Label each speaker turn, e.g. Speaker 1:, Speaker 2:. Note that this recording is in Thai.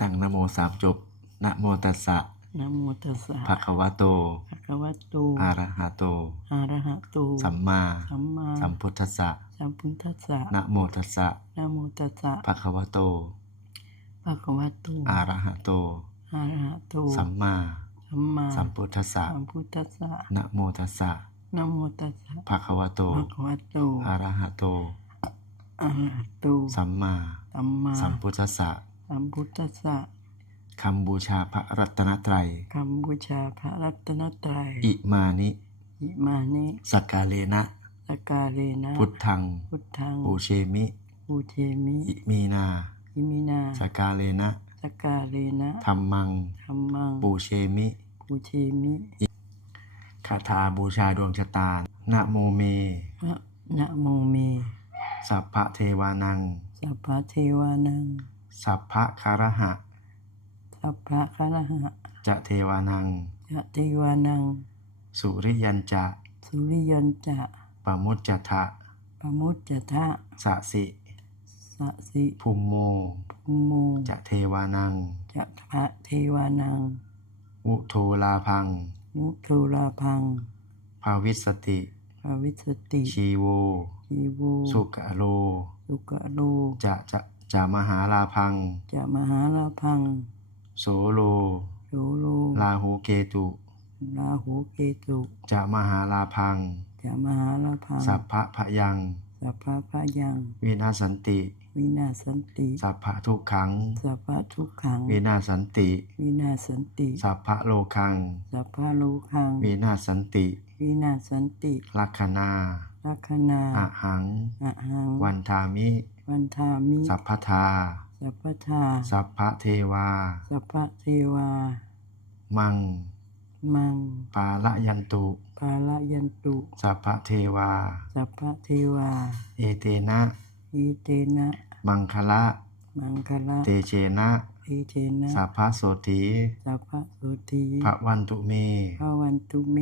Speaker 1: ตั้งนะโมสามจบนะโมตัสสะ
Speaker 2: นะโมตัสสะ
Speaker 1: ภะคะวะโต
Speaker 2: ภะคะวะโต
Speaker 1: อะระหะโต
Speaker 2: อะระหะโต
Speaker 1: สัมมา
Speaker 2: สัมมา
Speaker 1: สัมพุทธัสสะ
Speaker 2: สัมพุทธัสสะ
Speaker 1: นะโมตัสสะ
Speaker 2: นะโมตัสสะ
Speaker 1: ภะคะวะโต
Speaker 2: ภะคะวะโต
Speaker 1: อะระหะโต
Speaker 2: อะระหะโต
Speaker 1: สัมมา
Speaker 2: สัมมา
Speaker 1: สัมพุทธัสสะ
Speaker 2: สัมพุทธัสสะ
Speaker 1: นะโมตัสสะ
Speaker 2: นะโมตัสสะ
Speaker 1: ภะคะวะโต
Speaker 2: ภะคะวะโต
Speaker 1: อะระหะโต
Speaker 2: อะระหะโต
Speaker 1: สัมมา
Speaker 2: สัมมา
Speaker 1: สัมพุทธัสสะ
Speaker 2: สัมพุทธัสสะ
Speaker 1: คำบูชาพระรัตนตรัย
Speaker 2: คำบูชาพระรัตนตรัย
Speaker 1: อิมานิ
Speaker 2: อิมานิ
Speaker 1: สักกาเลนะ
Speaker 2: สกาเลนะ
Speaker 1: พุทธัง
Speaker 2: พุทธัง
Speaker 1: ปูเชมิ
Speaker 2: ปูเทมิ
Speaker 1: อิมีนา
Speaker 2: อิมินา
Speaker 1: สักกาเลนะ
Speaker 2: สกาเลนะ
Speaker 1: ธรรมัง
Speaker 2: ธรรมัง
Speaker 1: ปูเชมิ
Speaker 2: ปูเทมิ
Speaker 1: คาถาบูชาดวงชะตานะโมเม
Speaker 2: นะนะโมเม
Speaker 1: สัพพะเทวานัง
Speaker 2: สัพพะเทวานัง
Speaker 1: สัพพะคารหะ
Speaker 2: สัพพะคารหะ
Speaker 1: จะเทวานัง
Speaker 2: จะเทวานัง
Speaker 1: สุริยันจะ
Speaker 2: สุริยันจะ
Speaker 1: ปมุจจทะ
Speaker 2: ปมุจจทะ
Speaker 1: สะสิ
Speaker 2: สะสิ
Speaker 1: ภูมโม
Speaker 2: ภูโม
Speaker 1: จะเทวานัง
Speaker 2: จะพระเทวานัง
Speaker 1: วุโทลาพัง
Speaker 2: มุทุลาพัง
Speaker 1: ภาวิสติ
Speaker 2: ภาวิสติ
Speaker 1: ชีโว
Speaker 2: ชีโว
Speaker 1: สุกะโล
Speaker 2: สุกะโล
Speaker 1: จะจะ จะมหาลาพัง
Speaker 2: จะมหาลาพัง
Speaker 1: โสโล
Speaker 2: โยโล
Speaker 1: ลาหูเกตุ
Speaker 2: ลาหูเกตุ
Speaker 1: จะมหาลาพัง
Speaker 2: จะมหาลาพัง
Speaker 1: สัพพะพยัง
Speaker 2: สัพพะพะยัง
Speaker 1: วินาสันติ
Speaker 2: วินาสันติ
Speaker 1: สัพพะทุกขัง
Speaker 2: สัพพะทุกขัง
Speaker 1: วินาสันติ
Speaker 2: วินาสันติ
Speaker 1: สัพพะโลคัง
Speaker 2: สัพพะโลคัง
Speaker 1: วินาสันติ
Speaker 2: วินาสันติ
Speaker 1: ลัคคณา
Speaker 2: ลัคคนา
Speaker 1: อะหัง
Speaker 2: อะหัง
Speaker 1: วันทามิ
Speaker 2: วันทามิ
Speaker 1: สัพพทา
Speaker 2: สัพพทา
Speaker 1: สัพพะเทวา
Speaker 2: สัพพะเทวา
Speaker 1: มัง
Speaker 2: มัง
Speaker 1: ปาละยันตุ
Speaker 2: ปาลยันตุ
Speaker 1: สัพพะเทวา
Speaker 2: สัพพะเทวา
Speaker 1: เอเตนะ
Speaker 2: อีเตนะ
Speaker 1: มังคละ
Speaker 2: มังคละ
Speaker 1: เตเชนะ
Speaker 2: เอเทนะ
Speaker 1: สัพพะโสธี
Speaker 2: สัพพะสุธี
Speaker 1: พระวันตุเม
Speaker 2: ภวันตุเม